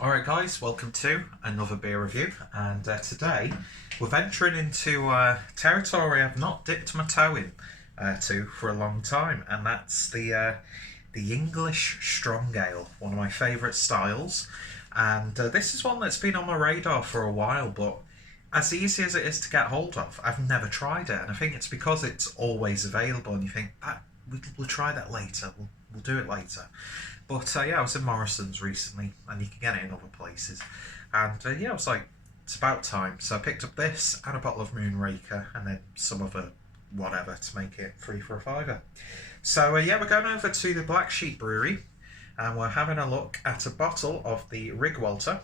Alright guys, welcome to another beer review, and today we're venturing into territory I've not dipped my toe in to for a long time, and that's the English Strong Ale, one of my favourite styles. And this is one that's been on my radar for a while, but as easy as it is to get hold of, I've never tried it, and I think it's because it's always available and you think, we'll try that later, we'll do it later. But yeah, I was in Morrison's recently, and you can get it in other places. And yeah, I was like, it's about time. So I picked up this and a bottle of Moonraker, and then some other whatever to make it 3 for a fiver. So yeah, we're going over to the Black Sheep Brewery, and we're having a look at a bottle of the Riggwelter,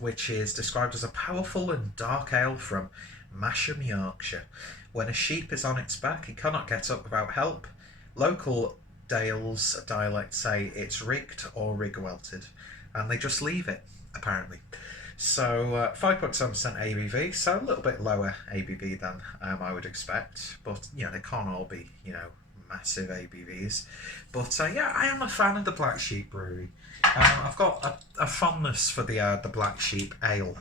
which is described as a powerful and dark ale from Masham, Yorkshire. When a sheep is on its back, it cannot get up without help. Local Dale's dialect say it's rigged or Riggwelted, and they just leave it, apparently. So 5.7% ABV, so a little bit lower ABV than I would expect, but you know, they can't all be, you know, massive ABVs. But yeah, I am a fan of the Black Sheep Brewery. I've got a fondness for the Black Sheep Ale.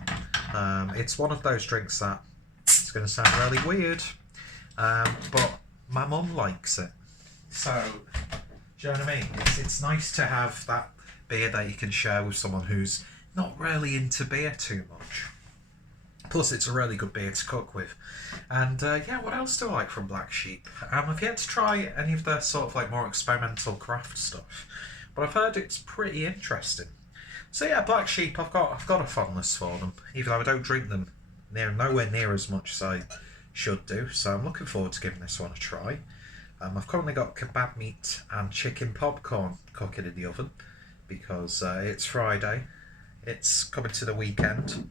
It's one of those drinks that, it's going to sound really weird, but my mum likes it. So, do you know what I mean? It's nice to have that beer that you can share with someone who's not really into beer too much. Plus, it's a really good beer to cook with. And yeah, what else do I like from Black Sheep? I've yet to try any of their sort of like more experimental craft stuff, but I've heard it's pretty interesting. So yeah, Black Sheep, I've got a fondness for them, even though I don't drink them nowhere near as much as I should do. So I'm looking forward to giving this one a try. I've currently got kebab meat and chicken popcorn cooking in the oven because it's Friday, it's coming to the weekend,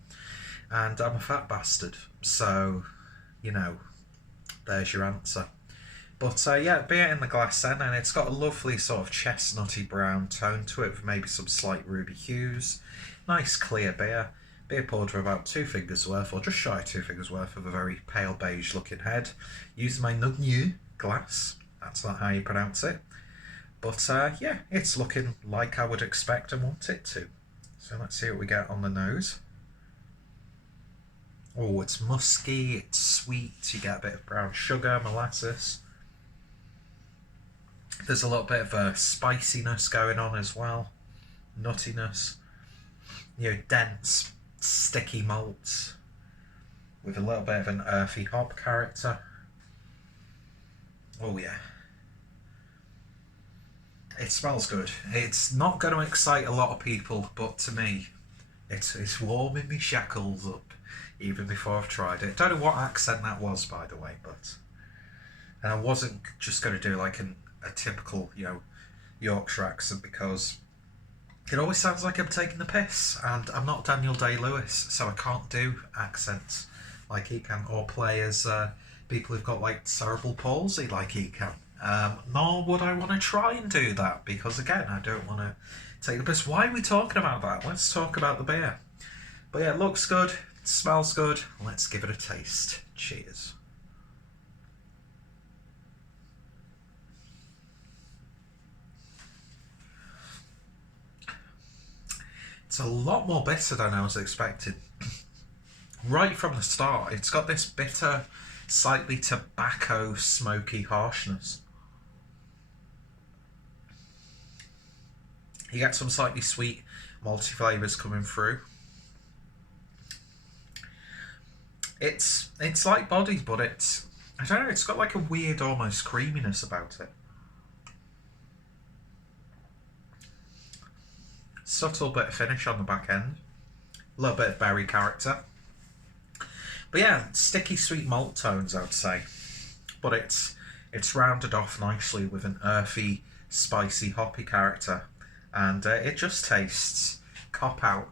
and I'm a fat bastard, so, you know, there's your answer. But yeah, beer in the glass then, and it's got a lovely sort of chestnutty brown tone to it with maybe some slight ruby hues. Nice clear beer. Beer poured for about 2 fingers worth, or just shy of 2 fingers worth, of a very pale beige looking head. Using my Nugnu glass. That's not how you pronounce it. But yeah, it's looking like I would expect and want it to. So let's see what we get on the nose. Oh, it's musky, it's sweet, you get a bit of brown sugar, molasses. There's a little bit of spiciness going on as well. Nuttiness. You know, dense, sticky malts. With a little bit of an earthy hop character. Oh yeah. It smells good. It's not going to excite a lot of people, but to me, it's warming me shackles up even before I've tried it. Don't know what accent that was, by the way, but and I wasn't just going to do like a typical, you know, Yorkshire accent, because it always sounds like I'm taking the piss, and I'm not Daniel Day-Lewis, so I can't do accents like he can, or play as people who've got like cerebral palsy like he can. Nor would I want to try and do that, because again, I don't want to take the piss. Why are we talking about that? Let's talk about the beer. But yeah, it looks good, it smells good. Let's give it a taste. Cheers. It's a lot more bitter than I was expecting. Right from the start, it's got this bitter, slightly tobacco, smoky harshness. You get some slightly sweet, malty flavours coming through. It's light bodied, but it's, I don't know, it's got like a weird almost creaminess about it. Subtle bit of finish on the back end. A little bit of berry character. But yeah, sticky sweet malt tones, I would say. But it's rounded off nicely with an earthy, spicy, hoppy character. And it just tastes cop-out,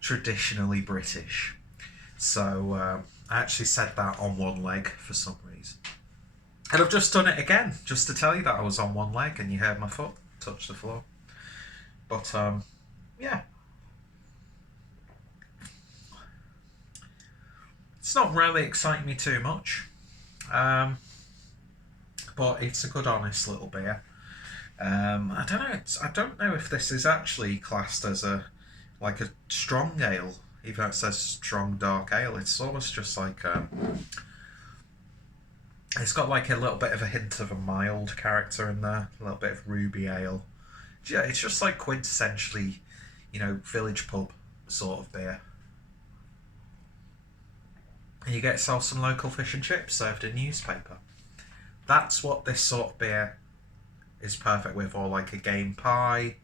traditionally British. So I actually said that on one leg for some reason. And I've just done it again, just to tell you that I was on one leg and you heard my foot touch the floor. But yeah. It's not really exciting me too much. But it's a good, honest little beer. I don't know if this is actually classed as a like a strong ale, even though it says strong dark ale. It's almost just like it's got like a little bit of a hint of a mild character in there, a little bit of ruby ale. Yeah, it's just like quintessentially, village pub sort of beer. And you get yourself some local fish and chips served in newspaper. That's what this sort of beer is perfect with, or like a game pie,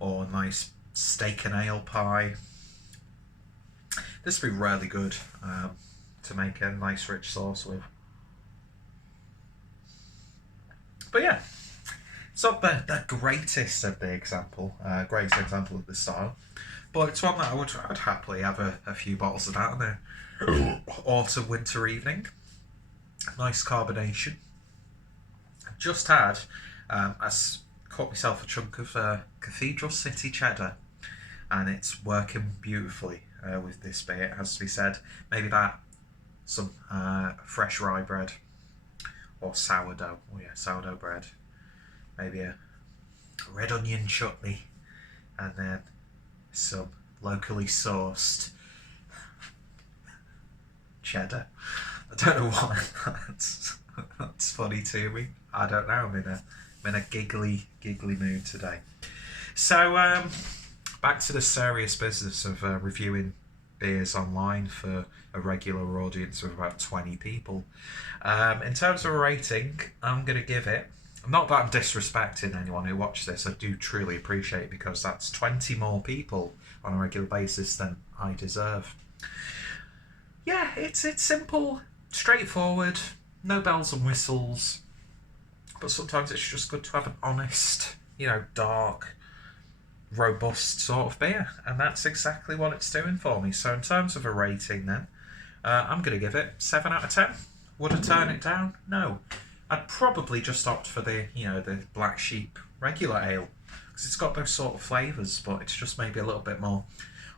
or a nice steak and ale pie. This would be really good to make a nice rich sauce with. But yeah, it's not the greatest of the greatest example of this style, but it's one that I'd happily have a few bottles of that on an autumn winter evening. Nice carbonation. Just had, I caught myself a chunk of Cathedral City cheddar, and it's working beautifully with this beer, it has to be said. Maybe some fresh rye bread, or sourdough. Oh yeah, sourdough bread. Maybe a red onion chutney, and then some locally sourced cheddar. I don't know why that's funny to me. I don't know. I'm in a giggly mood today. So back to the serious business of reviewing beers online for a regular audience of about 20 people. In terms of a rating, I'm going to give it, not that I'm disrespecting anyone who watched this, I do truly appreciate it, because that's 20 more people on a regular basis than I deserve. Yeah, it's simple, straightforward, no bells and whistles, but sometimes it's just good to have an honest, dark, robust sort of beer, and that's exactly what it's doing for me. So in terms of a rating then, I'm going to give it 7 out of 10. Would I turn it down? No. I'd probably just opt for the Black Sheep regular ale, because it's got those sort of flavours, but it's just maybe a little bit more.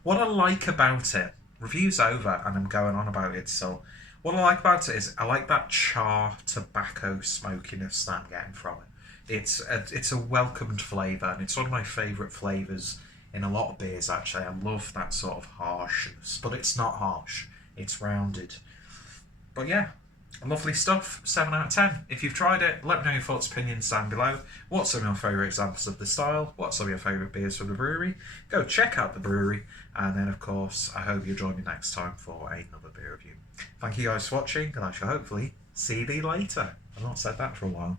What I like about it, review's over and I'm going on about it, so what I like about it is I like that char tobacco smokiness that I'm getting from it. It's a welcomed flavour, and it's one of my favourite flavours in a lot of beers actually. I love that sort of harshness, but it's not harsh, it's rounded. But yeah, lovely stuff, 7 out of 10. If you've tried it, let me know your thoughts, opinions down below. What's some of your favourite examples of the style? What's some of your favourite beers from the brewery? Go check out the brewery, and then of course I hope you'll join me next time for another beer review. Thank you guys for watching, and I shall hopefully see you later. I've not said that for a while.